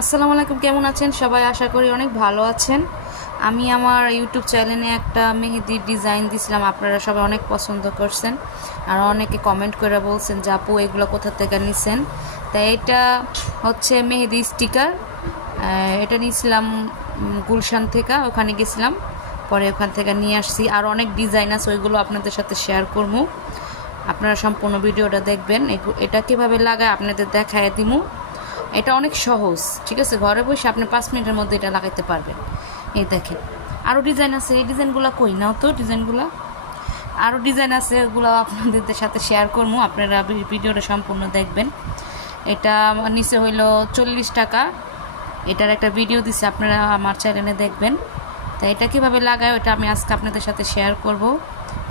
আসসালামু আলাইকুম, কেমন আছেন সবাই? আশা করি অনেক ভালো আছেন। আমি আমার ইউটিউব চ্যানেলে একটা মেহেদির ডিজাইন দিয়েছিলাম, আপনারা সবাই অনেক পছন্দ করছেন আর অনেকে কমেন্ট করে বলছেন যে আপু এগুলো কোথা থেকে নিছেন। তাই এটা হচ্ছে মেহেদি স্টিকার। এটা নিয়েছিলাম গুলশান থেকে, ওখানে গেছিলাম, পরে ওখান থেকে নিয়ে আসছি। আর অনেক ডিজাইন আছে, ওইগুলো আপনাদের সাথে শেয়ার করবো। আপনারা সম্পূর্ণ ভিডিওটা দেখবেন। এটা কীভাবে লাগায় আপনাদের দেখায় দিমু। এটা অনেক সহজ, ঠিক আছে? ঘরে বসে আপনি 5 মিনিটের মধ্যে এটা লাগাইতে পারবেন। এই দেখেন আরও ডিজাইন আছে, এই ডিজাইনগুলো কই নাও তো, ডিজাইনগুলো আরও ডিজাইন আছে, ওগুলো আপনাদের সাথে শেয়ার করবো। আপনারা ভিডিওটা সম্পূর্ণ দেখবেন। এটা নিচে হইলো 40 টাকা। এটার একটা ভিডিও দিছে, আপনারা আমার চ্যানেলে দেখবেন। তাই এটা কীভাবে লাগায় ওটা আমি আজকে আপনাদের সাথে শেয়ার করব।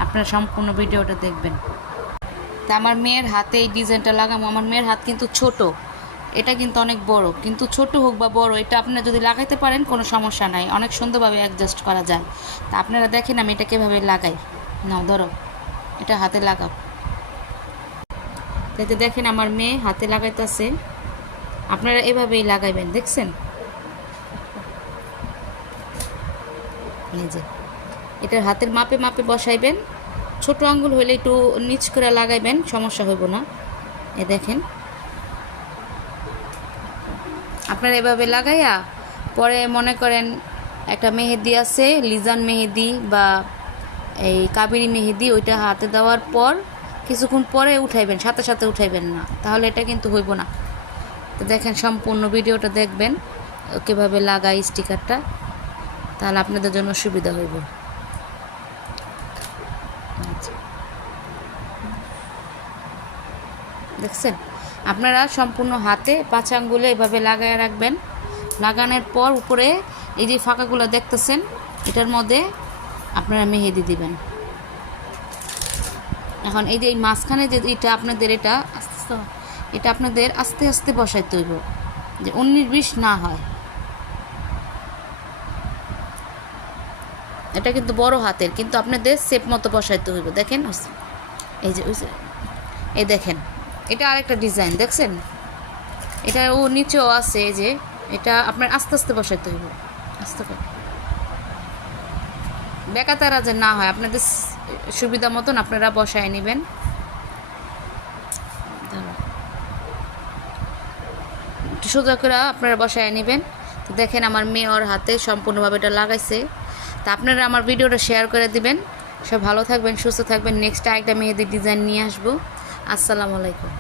আপনারা সম্পূর্ণ ভিডিওটা দেখবেন। তা আমার মেয়ের হাতে এই ডিজাইনটা লাগাবো। আমার মেয়ের হাত কিন্তু ছোট, এটা কিন্তু অনেক বড়, কিন্তু ছোট হোক বা বড়, এটা আপনারা যদি লাগাইতে পারেন কোনো সমস্যা নাই, অনেক সুন্দরভাবে অ্যাডজাস্ট করা যায়। তা আপনারা দেখেন আমি এটা কীভাবে লাগাই। নাও ধরো, এটা হাতে লাগাও। তাতে দেখেন আমার মেয়ে হাতে লাগাইতেছে, আপনারা এভাবেই লাগাইবেন। দেখছেন এই যে এটার হাতের মাপে মাপে বসাইবেন। ছোট আঙ্গুল হইলে একটু নিচ করে লাগাইবেন, সমস্যা হইব না। এ দেখেন আপনারা এভাবে লাগাইয়া পরে মনে করেন একটা মেহেদি আছে, লিজান মেহেদি বা এই কাবেরি মেহেদি, ওইটা হাতে দেওয়ার পর কিছুক্ষণ পরে উঠাইবেন, সাথে সাথে উঠাইবেন না, তাহলে এটা কিন্তু হইব না। তো দেখেন সম্পূর্ণ ভিডিওটা দেখবেন কীভাবে লাগাই স্টিকারটা, তাহলে আপনাদের জন্য সুবিধা হইব। দেখছেন আপনারা সম্পূর্ণ হাতে 5 আঙ্গুলে এভাবে লাগায় রাখবেন। লাগানোর পর উপরে এই যে ফাঁকাগুলো দেখতেছেন, এটার মধ্যে আপনারা মেহেদি দিবেন। এখন এই যে এই মাঝখানে যে এটা আপনাদের এটা আপনাদের আস্তে আস্তে বসাইতে হইব, যে 19-20 না হয়। এটা কিন্তু বড় হাতের, কিন্তু আপনাদের সেপ মতো বসাইতে হইব। দেখেন এই যে এই দেখেন এটা আরেকটা ডিজাইন দেখছেন, এটা ও নিচেও আছে। এই যে এটা আপনার আস্তে আস্তে বসাইতে হইব, আস্তে করে, বেকাতারা যে না হয়, আপনাদের সুবিধা মতন আপনারা বসায় নেবেন। সোজা করে আপনারা বসায় নেবেন। তো দেখেন আমার মেয়ে ওর হাতে সম্পূর্ণভাবে এটা লাগাইছে। তা আপনারা আমার ভিডিওটা শেয়ার করে দিবেন। সব ভালো থাকবেন, সুস্থ থাকবেন। নেক্সট আরেকটা মেহেদির ডিজাইন নিয়ে আসবো। আসসালামু আলাইকুম।